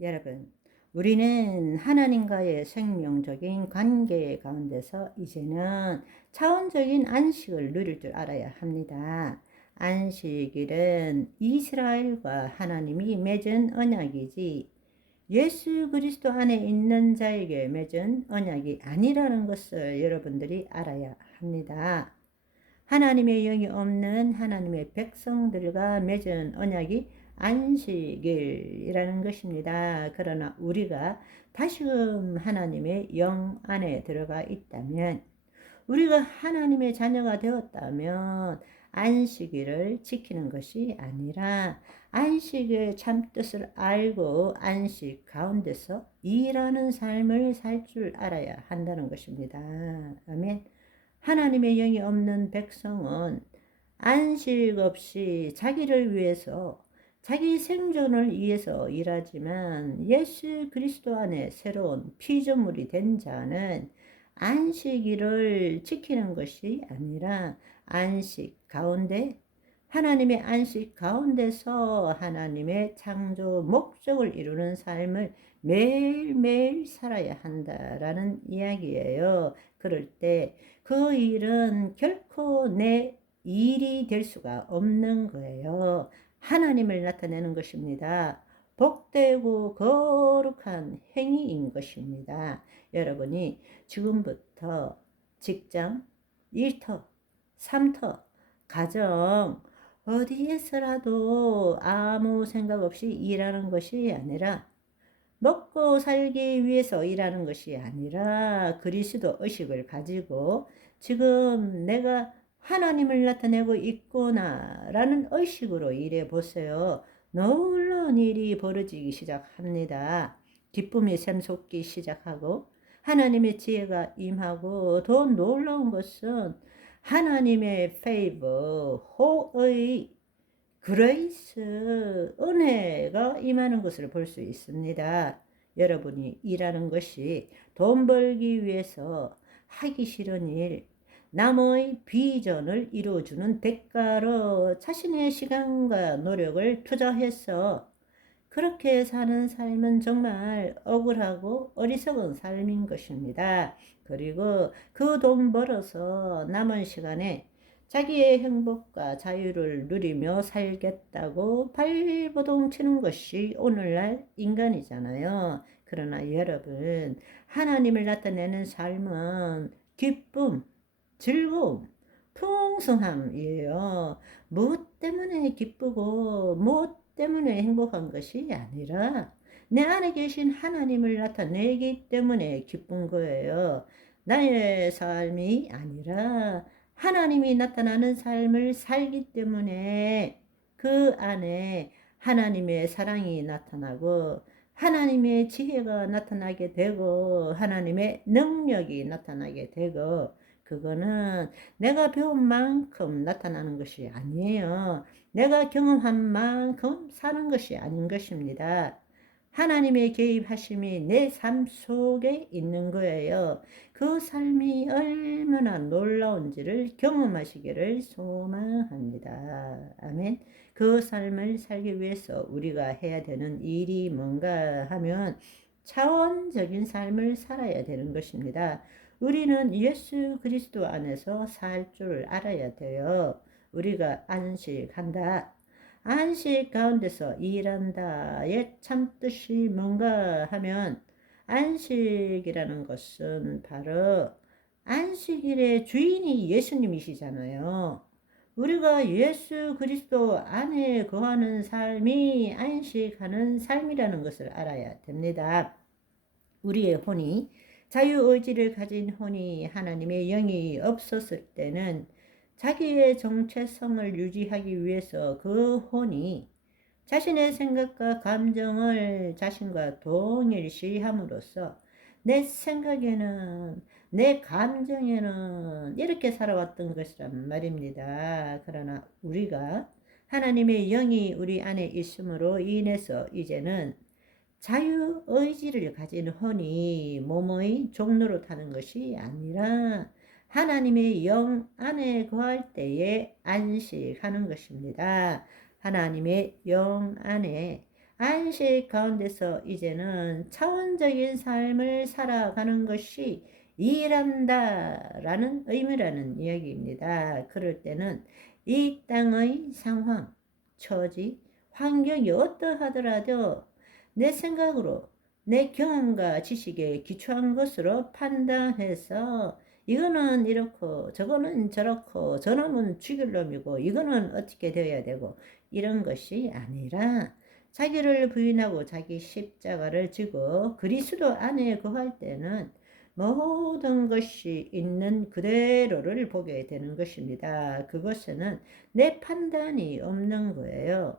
여러분, 우리는 하나님과의 생명적인 관계 가운데서 이제는 차원적인 안식을 누릴 줄 알아야 합니다. 안식일은 이스라엘과 하나님이 맺은 언약이지 예수 그리스도 안에 있는 자에게 맺은 언약이 아니라는 것을 여러분들이 알아야 합니다. 하나님의 영이 없는 하나님의 백성들과 맺은 언약이 안식일이라는 것입니다. 그러나 우리가 다시금 하나님의 영 안에 들어가 있다면, 우리가 하나님의 자녀가 되었다면 안식일을 지키는 것이 아니라 안식의 참뜻을 알고 안식 가운데서 일하는 삶을 살 줄 알아야 한다는 것입니다. 아멘. 하나님의 영이 없는 백성은 안식 없이 자기를 위해서, 자기 생존을 위해서 일하지만 예수 그리스도 안에 새로운 피조물이 된 자는 안식일을 지키는 것이 아니라 안식 가운데, 하나님의 안식 가운데서 하나님의 창조 목적을 이루는 삶을 매일매일 살아야 한다라는 이야기예요. 그럴 때 그 일은 결코 내 일이 될 수가 없는 거예요. 하나님을 나타내는 것입니다. 복되고 거룩한 행위인 것입니다. 여러분이 지금부터 직장, 일터, 삼터, 가정, 어디에서라도 아무 생각 없이 일하는 것이 아니라, 먹고 살기 위해서 일하는 것이 아니라 그리스도 의식을 가지고 지금 내가 하나님을 나타내고 있구나라는 의식으로 일해 보세요. 놀라운 일이 벌어지기 시작합니다. 기쁨이 샘솟기 시작하고 하나님의 지혜가 임하고, 더 놀라운 것은 하나님의 favor, 호의, 그레이스, 은혜가 임하는 것을 볼 수 있습니다. 여러분이 일하는 것이 돈 벌기 위해서 하기 싫은 일, 남의 비전을 이루어주는 대가로 자신의 시간과 노력을 투자해서 그렇게 사는 삶은 정말 억울하고 어리석은 삶인 것입니다. 그리고 그 돈 벌어서 남은 시간에 자기의 행복과 자유를 누리며 살겠다고 발버둥 치는 것이 오늘날 인간이잖아요. 그러나 여러분, 하나님을 나타내는 삶은 기쁨, 즐거움, 풍성함이에요. 무엇 때문에 기쁘고 무엇 때문에 행복한 것이 아니라 내 안에 계신 하나님을 나타내기 때문에 기쁜 거예요. 나의 삶이 아니라 하나님이 나타나는 삶을 살기 때문에 그 안에 하나님의 사랑이 나타나고 하나님의 지혜가 나타나게 되고 하나님의 능력이 나타나게 되고, 그거는 내가 배운 만큼 나타나는 것이 아니에요. 내가 경험한 만큼 사는 것이 아닌 것입니다. 하나님의 개입하심이 내 삶 속에 있는 거예요. 그 삶이 얼마나 놀라운지를 경험하시기를 소망합니다. 아멘. 그 삶을 살기 위해서 우리가 해야 되는 일이 뭔가 하면 차원적인 삶을 살아야 되는 것입니다. 우리는 예수 그리스도 안에서 살 줄 알아야 돼요. 우리가 안식한다, 안식 가운데서 일한다의 참뜻이 뭔가 하면, 안식이라는 것은 바로 안식일의 주인이 예수님이시잖아요. 우리가 예수 그리스도 안에 거하는 삶이 안식하는 삶이라는 것을 알아야 됩니다. 우리의 혼이, 자유의지를 가진 혼이 하나님의 영이 없었을 때는 자기의 정체성을 유지하기 위해서 그 혼이 자신의 생각과 감정을 자신과 동일시함으로써 내 생각에는, 내 감정에는 이렇게 살아왔던 것이란 말입니다. 그러나 우리가 하나님의 영이 우리 안에 있음으로 인해서 이제는 자유의지를 가진 혼이 몸의 종로로 타는 것이 아니라 하나님의 영 안에 거할 때에 안식하는 것입니다. 하나님의 영 안에 안식 가운데서 이제는 차원적인 삶을 살아가는 것이 일한다 라는 의미라는 이야기입니다. 그럴 때는 이 땅의 상황, 처지, 환경이 어떠하더라도 내 생각으로 내 경험과 지식에 기초한 것으로 판단해서 이거는 이렇고 저거는 저렇고 저놈은 죽일 놈이고 이거는 어떻게 되어야 되고 이런 것이 아니라 자기를 부인하고 자기 십자가를 지고 그리스도 안에 거할 때는 모든 것이 있는 그대로를 보게 되는 것입니다. 그것에는 내 판단이 없는 거예요.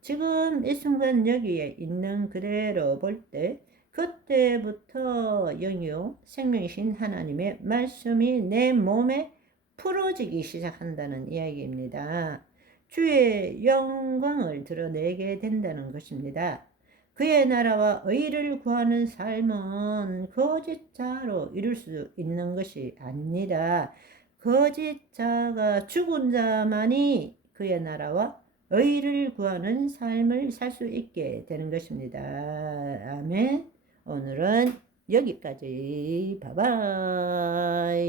지금 이 순간 여기에 있는 그대로 볼 때 그때부터 영이요 생명이신 하나님의 말씀이 내 몸에 풀어지기 시작한다는 이야기입니다. 주의 영광을 드러내게 된다는 것입니다. 그의 나라와 의를 구하는 삶은 거짓자로 이룰 수 있는 것이 아닙니다. 거짓자가 죽은 자만이 그의 나라와 의를 구하는 삶을 살 수 있게 되는 것입니다. 아멘. 오늘은 여기까지. 바이바이.